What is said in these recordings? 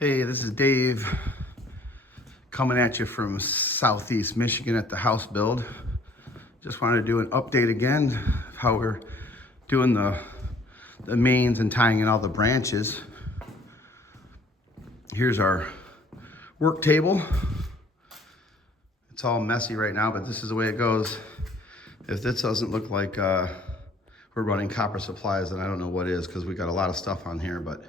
Hey, this is Dave coming at you from Southeast Michigan at the house build. Just wanted to do an update again of how we're doing the mains and tying in all the branches. Here's our work table. It's all messy right now, but this is the way it goes. If this doesn't look like we're running copper supplies, then I don't know what is, because we got a lot of stuff on here. But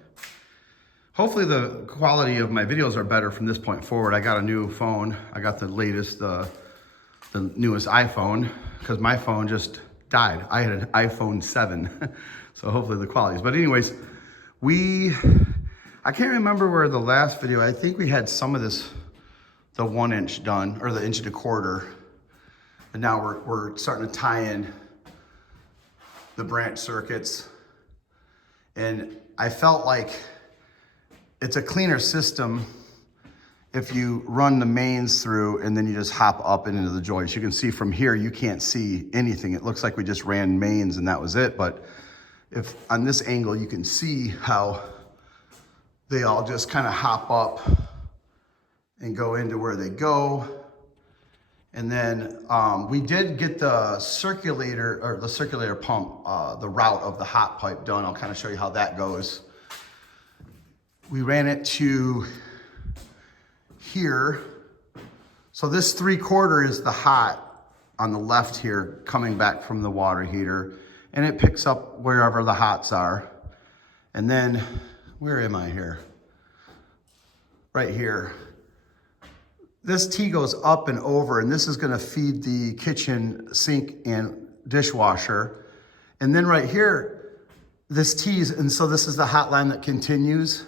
hopefully the quality of my videos are better from this point forward. I got a new phone. I got the latest, the newest iPhone, because my phone just died. I had an iPhone 7, so hopefully the quality is. But anyways, I can't remember where the last video, I think we had some of this, the 1 inch done, or the 1.25 inch. And now we're starting to tie in the branch circuits. And I felt like it's a cleaner system if you run the mains through and then you just hop up into the joints. You can see from here, you can't see anything. It looks like we just ran mains and that was it. But if on this angle, you can see how they all just kind of hop up and go into where they go. And then we did get the circulator, or the circulator pump, the route of the hot pipe done. I'll kind of show you how that goes. We ran it to here. So this 3/4 is the hot on the left here, coming back from the water heater, and it picks up wherever the hots are. And then, where am I here? Right here. This T goes up and over, and this is gonna feed the kitchen sink and dishwasher. And then right here, this T's, and so this is the hot line that continues.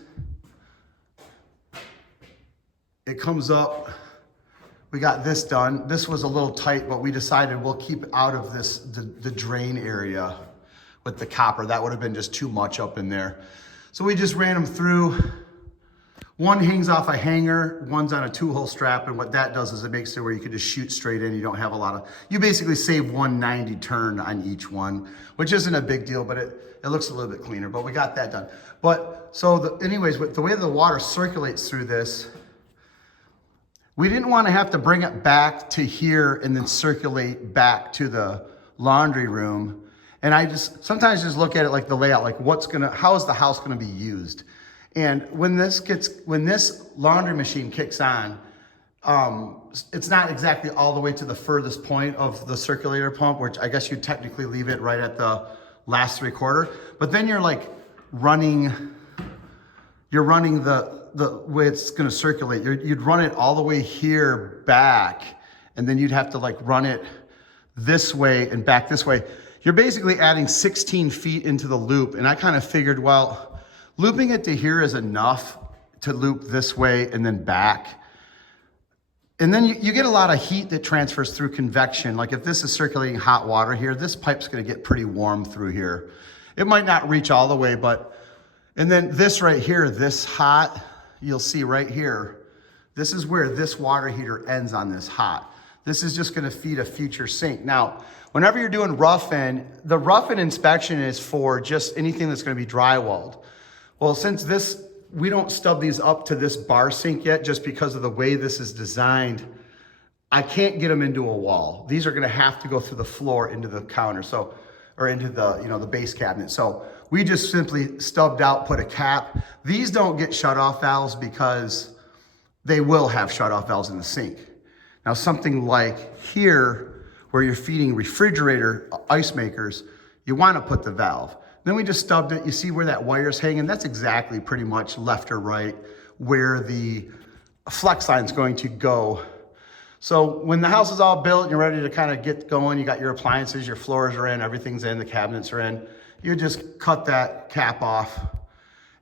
It comes up, we got this done. This was a little tight, but we decided we'll keep out of this, the drain area with the copper. That would have been just too much up in there. So we just ran them through. One hangs off a hanger, one's on a 2-hole strap, and what that does is it makes it where you can just shoot straight in. You don't have a lot of, you basically save 190 turn on each one, which isn't a big deal, but it looks a little bit cleaner, but we got that done. But so anyways, with the way the water circulates through this, we didn't want to have to bring it back to here and then circulate back to the laundry room. And I just sometimes just look at it like the layout, like how is the house gonna be used? And when this laundry machine kicks on, it's not exactly all the way to the furthest point of the circulator pump, which I guess you'd technically leave it right at the last 3/4. But then you're like running the way it's gonna circulate. You'd run it all the way here back, and then you'd have to like run it this way and back this way. You're basically adding 16 feet into the loop. And I kind of figured, well, looping it to here is enough to loop this way and then back. And then you get a lot of heat that transfers through convection. Like if this is circulating hot water here, this pipe's gonna get pretty warm through here. It might not reach all the way, and then this right here, this hot, you'll see right here, this is where this water heater ends on this hot. This is just gonna feed a future sink. Now, whenever you're doing rough-in, the rough-in inspection is for just anything that's gonna be drywalled. Well, since we don't stub these up to this bar sink yet, just because of the way this is designed, I can't get them into a wall. These are gonna have to go through the floor into the counter, or into the, the base cabinet. So we just simply stubbed out, put a cap. These don't get shut-off valves because they will have shut-off valves in the sink. Now something like here, where you're feeding refrigerator ice makers, you wanna put the valve. Then we just stubbed it. You see where that wire's hanging? That's exactly pretty much left or right where the flex line's going to go. So when the house is all built and you're ready to kind of get going, you got your appliances, your floors are in, everything's in, the cabinets are in, you just cut that cap off,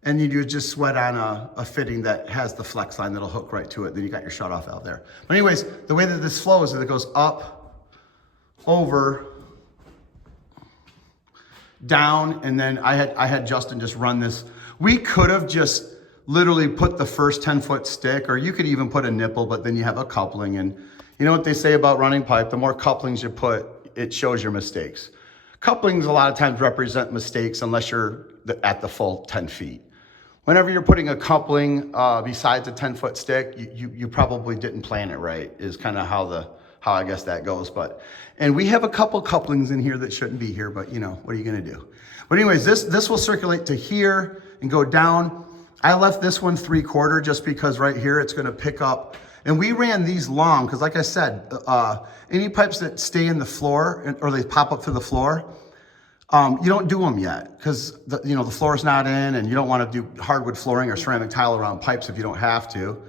and you just sweat on a fitting that has the flex line that'll hook right to it. Then you got your shut-off valve there. But anyways, the way that this flows is it goes up, over, down, and then I had Justin just run this. We could have just literally put the first 10-foot stick, or you could even put a nipple, but then you have a coupling. And you know what they say about running pipe, the more couplings you put, it shows your mistakes. Couplings a lot of times represent mistakes unless you're at the full 10 feet. whenever you're putting a coupling besides a 10-foot stick, you probably didn't plan it right, is kind of how I guess that goes. And we have a couple couplings in here that shouldn't be here, but you know, what are you gonna do? But anyways, this will circulate to here and go down. I left this one 3/4 just because right here it's gonna pick up. And we ran these long, because like I said, any pipes that stay in the floor or they pop up through the floor, you don't do them yet because the floor is not in, and you don't want to do hardwood flooring or ceramic tile around pipes if you don't have to.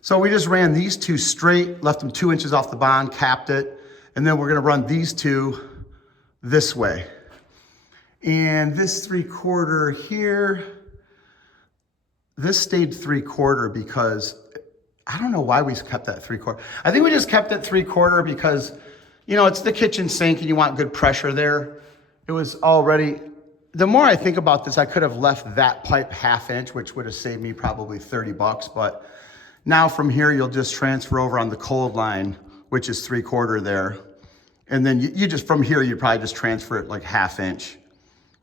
So we just ran these two straight, left them 2 inches off the bond, capped it, and then we're gonna run these two this way. And this 3/4 here, this stayed 3/4 because I don't know why we kept that 3/4. I think we just kept it 3/4 because, it's the kitchen sink and you want good pressure there. It was already, the more I think about this, I could have left that pipe 1/2 inch, which would have saved me probably $30, but now from here, you'll just transfer over on the cold line, which is 3/4 there. And then you just, from here, you probably just transfer it like 1/2 inch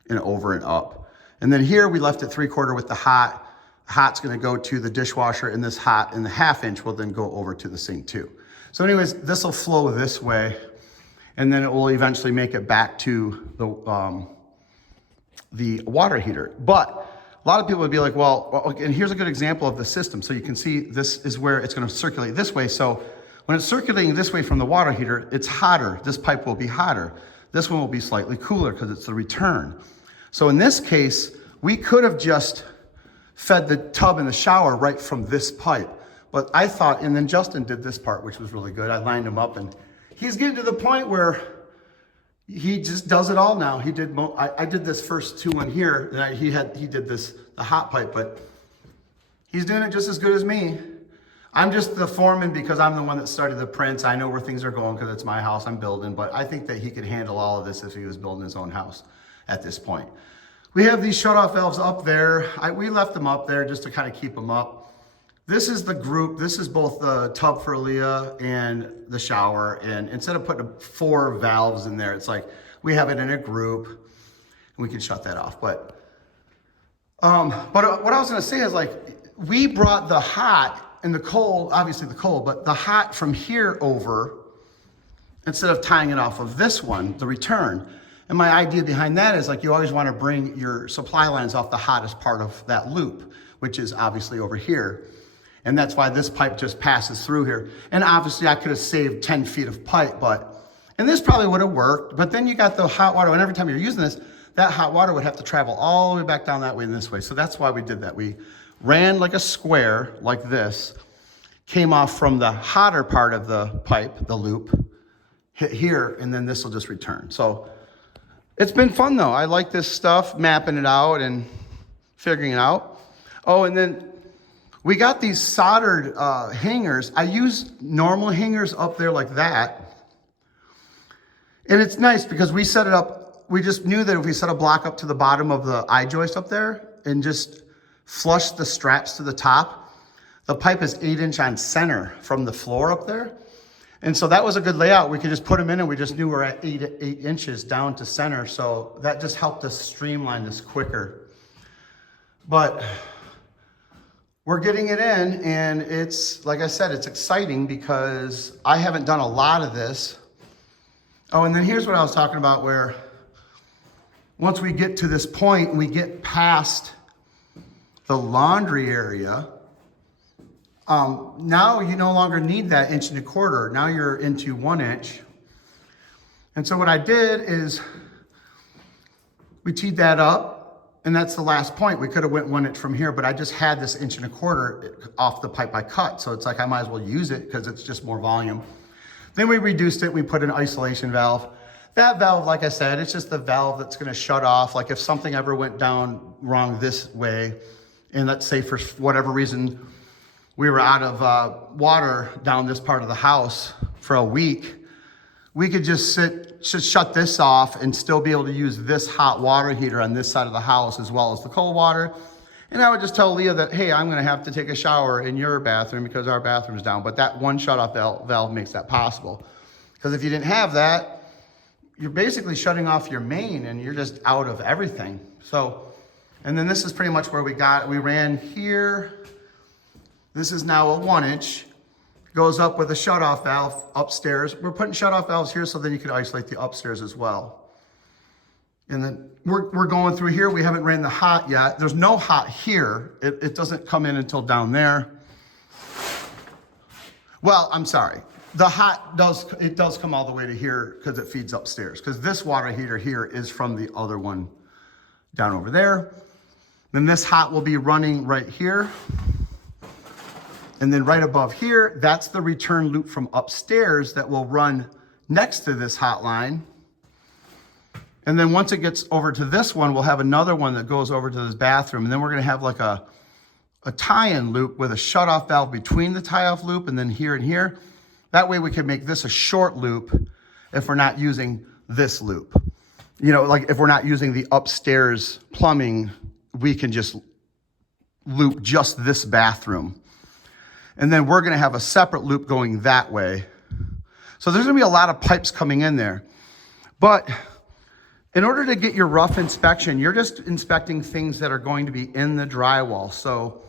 and over and up. And then here we left it 3/4 with the hot. Hot's gonna go to the dishwasher, and this hot and the 1/2 inch will then go over to the sink too. So anyways, this will flow this way, and then it will eventually make it back to the water heater. But a lot of people would be like, well, and here's a good example of the system. So you can see this is where it's gonna circulate this way. So when it's circulating this way from the water heater, it's hotter. This pipe will be hotter. This one will be slightly cooler because it's the return. So in this case, we could have just fed the tub in the shower right from this pipe. But I thought, and then Justin did this part, which was really good. I lined him up, and he's getting to the point where he just does it all now. I did this first 2 in here, and he did this, the hot pipe, but he's doing it just as good as me. I'm just the foreman because I'm the one that started the prints. I know where things are going because it's my house I'm building, but I think that he could handle all of this if he was building his own house at this point. We have these shut-off valves up there. We left them up there just to kind of keep them up. This is the group. This is both the tub for Leah and the shower. And instead of putting 4 valves in there, it's like we have it in a group, and we can shut that off. But what I was gonna say is, like, we brought the hot and the cold, obviously the cold, but the hot from here over instead of tying it off of this one, the return. And my idea behind that is, like, you always want to bring your supply lines off the hottest part of that loop, which is obviously over here. And that's why this pipe just passes through here. And obviously I could have saved 10 feet of pipe, and this probably would have worked, but then you got the hot water, and every time you're using this, that hot water would have to travel all the way back down that way and this way. So that's why we did that. We ran like a square like this, came off from the hotter part of the pipe, the loop, hit here, and then this will just return. So it's been fun though. I like this stuff, mapping it out and figuring it out. Oh, and then we got these soldered hangers. I use normal hangers up there like that. And it's nice because we set it up, we just knew that if we set a block up to the bottom of the I-joist up there and just flush the straps to the top, the pipe is 8 inch on center from the floor up there. And so that was a good layout. We could just put them in, and we just knew we're at 8 inches down to center. So that just helped us streamline this quicker. But we're getting it in, and it's, like I said, it's exciting because I haven't done a lot of this. Oh, and then here's what I was talking about, where once we get to this point, we get past the laundry area. Now you no longer need that 1.25 inch. Now you're into 1 inch. And so what I did is we teed that up, and that's the last point. We could have went 1 inch from here, but I just had this 1.25 inch off the pipe I cut. So it's like, I might as well use it because it's just more volume. Then we reduced it. We put an isolation valve. That valve, like I said, it's just the valve that's going to shut off. Like if something ever went down wrong this way, and let's say for whatever reason, we were out of water down this part of the house for a week, we could just shut this off and still be able to use this hot water heater on this side of the house as well as the cold water. And I would just tell Leah that, hey, I'm gonna have to take a shower in your bathroom because our bathroom's down. But that one shut-off valve makes that possible. Because if you didn't have that, you're basically shutting off your main and you're just out of everything. So And then this is pretty much where we ran here. This is now a 1-inch. Goes up with a shutoff valve upstairs. We're putting shutoff valves here so then you can isolate the upstairs as well. And then we're going through here. We haven't ran the hot yet. There's no hot here. It doesn't come in until down there. Well, I'm sorry. The hot does come all the way to here because it feeds upstairs. Because this water heater here is from the other one down over there. Then this hot will be running right here. And then right above here, that's the return loop from upstairs that will run next to this hot line. And then once it gets over to this one, we'll have another one that goes over to this bathroom. And then we're gonna have like a tie-in loop with a shutoff valve between the tie-off loop and then here and here. That way we can make this a short loop if we're not using this loop. You know, like if we're not using the upstairs plumbing, we can just loop just this bathroom. And then we're gonna have a separate loop going that way. So there's gonna be a lot of pipes coming in there. But in order to get your rough inspection, you're just inspecting things that are going to be in the drywall. So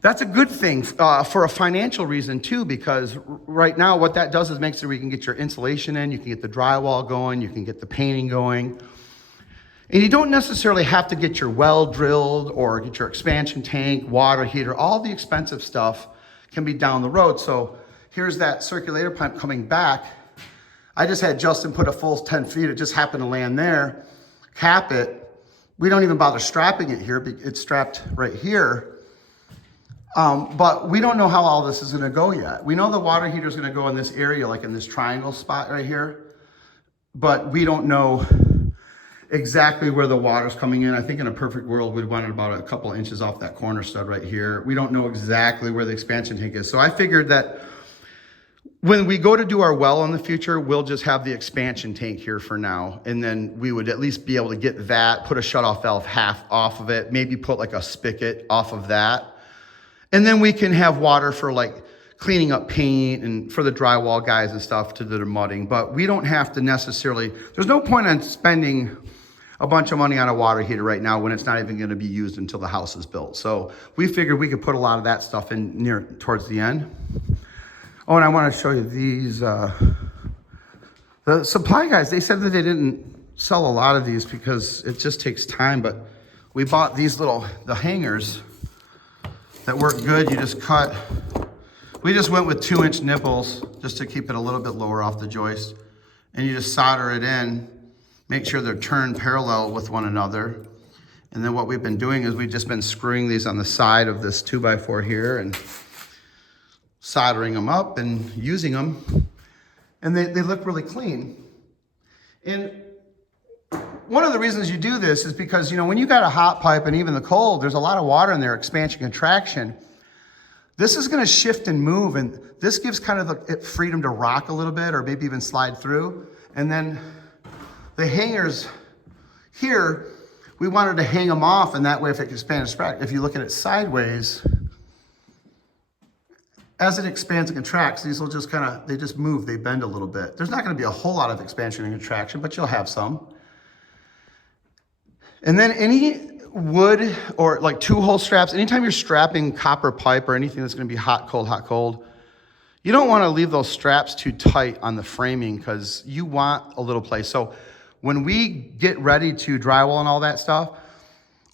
that's a good thing for a financial reason too, because right now what that does is makes sure we can get your insulation in, you can get the drywall going, you can get the painting going. And you don't necessarily have to get your well drilled or get your expansion tank, water heater, all the expensive stuff can be down the road. So here's that circulator pipe coming back. I just had Justin put a full 10 feet. It just happened to land there, cap it. We don't even bother strapping it here. It's strapped right here. But we don't know how all this is gonna go yet. We know the water heater is gonna go in this area, like in this triangle spot right here, but we don't know exactly where the water's coming in. I think in a perfect world, we'd want it about a couple inches off that corner stud right here. We don't know exactly where the expansion tank is. So I figured that when we go to do our well in the future, we'll just have the expansion tank here for now. And then we would at least be able to get that, put a shutoff valve half off of it, maybe put like a spigot off of that. And then we can have water for like cleaning up paint and for the drywall guys and stuff to do the mudding. But we don't have to necessarily, there's no point in spending a bunch of money on a water heater right now when it's not even gonna be used until the house is built. So we figured we could put a lot of that stuff in near towards the end. Oh, and I wanna show you these, the supply guys, they said that they didn't sell a lot of these because it just takes time, but we bought these the hangers that work good. You just cut, we just went with 2-inch nipples just to keep it a little bit lower off the joist. And you just solder it in, make sure they're turned parallel with one another. And then what we've been doing is we've just been screwing these on the side of this 2x4 here and soldering them up and using them. And they look really clean. And one of the reasons you do this is because, you know, when you got a hot pipe and even the cold, there's a lot of water in there, expansion, contraction. This is gonna shift and move, and this gives kind of the freedom to rock a little bit or maybe even slide through. And then the hangers here, we wanted to hang them off, and that way if it expands, if you look at it sideways, as it expands and contracts, these will just they just move, they bend a little bit. There's not gonna be a whole lot of expansion and contraction, but you'll have some. And then any wood or like 2-hole straps, anytime you're strapping copper pipe or anything that's gonna be hot, cold, you don't wanna leave those straps too tight on the framing because you want a little play. So when we get ready to drywall and all that stuff,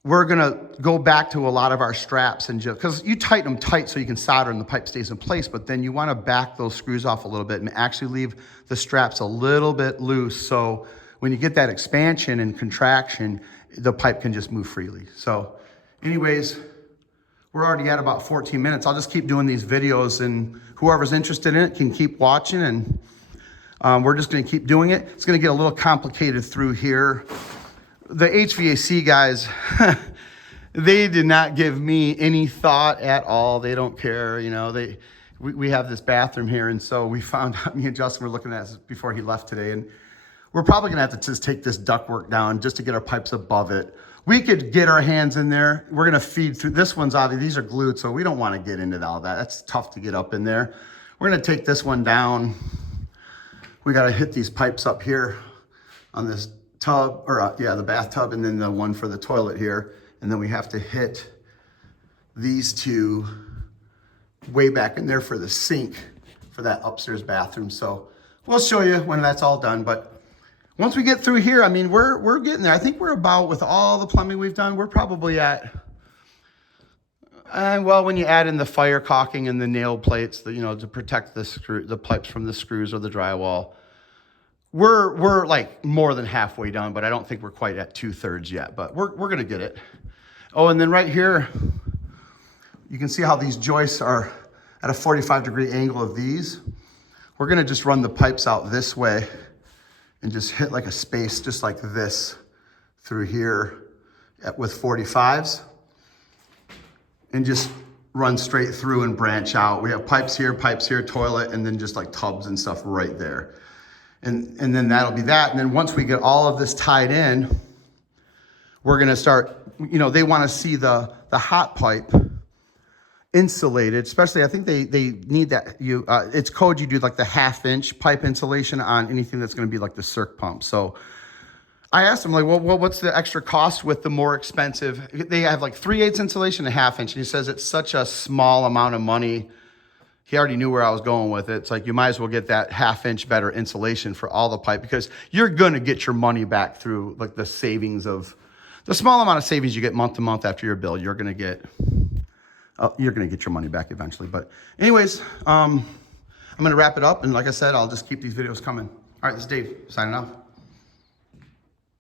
we're gonna go back to a lot of our straps and just, because you tighten them tight so you can solder and the pipe stays in place, but then you wanna back those screws off a little bit and actually leave the straps a little bit loose so when you get that expansion and contraction, the pipe can just move freely. So anyways, we're already at about 14 minutes. I'll just keep doing these videos and whoever's interested in it can keep watching, and we're just gonna keep doing it. It's gonna get a little complicated through here. The HVAC guys, they did not give me any thought at all. They don't care, you know, we have this bathroom here, and so we found out, me and Justin were looking at this before he left today, and we're probably gonna have to just take this ductwork down just to get our pipes above it. We could get our hands in there. We're gonna feed through, this one's obvious, these are glued, so we don't wanna get into all that. That's tough to get up in there. We're gonna take this one down. We gotta hit these pipes up here on this tub, or yeah, the bathtub, and then the one for the toilet here. And then we have to hit these two way back in there for the sink for that upstairs bathroom. So we'll show you when that's all done. But once we get through here, I mean, we're getting there. I think we're about, with all the plumbing we've done, we're probably at, well, when you add in the fire caulking and the nail plates, you know, to protect the pipes from the screws or the drywall, we're like more than halfway done, but I don't think we're quite at 2/3 yet, but we're gonna get it. Oh, and then right here, you can see how these joists are at a 45-degree angle of these. We're gonna just run the pipes out this way and just hit like a space just like this through here with 45s and just run straight through and branch out. We have pipes here, toilet, and then just like tubs and stuff right there. And then that'll be that. And then once we get all of this tied in, we're gonna start, you know, they wanna see the hot pipe insulated, especially I think they need that. It's code you do like the 1/2-inch pipe insulation on anything that's gonna be like the circ pump. So I asked him like, well, what's the extra cost with the more expensive? They have like 3/8 insulation and 1/2-inch. And he says it's such a small amount of money. He already knew where I was going with it. It's like, you might as well get that 1/2-inch better insulation for all the pipe, because you're gonna get your money back through like the savings of, the small amount of savings you get month to month after your bill, you're gonna get your money back eventually. But anyways, I'm gonna wrap it up. And like I said, I'll just keep these videos coming. All right, this is Dave signing off.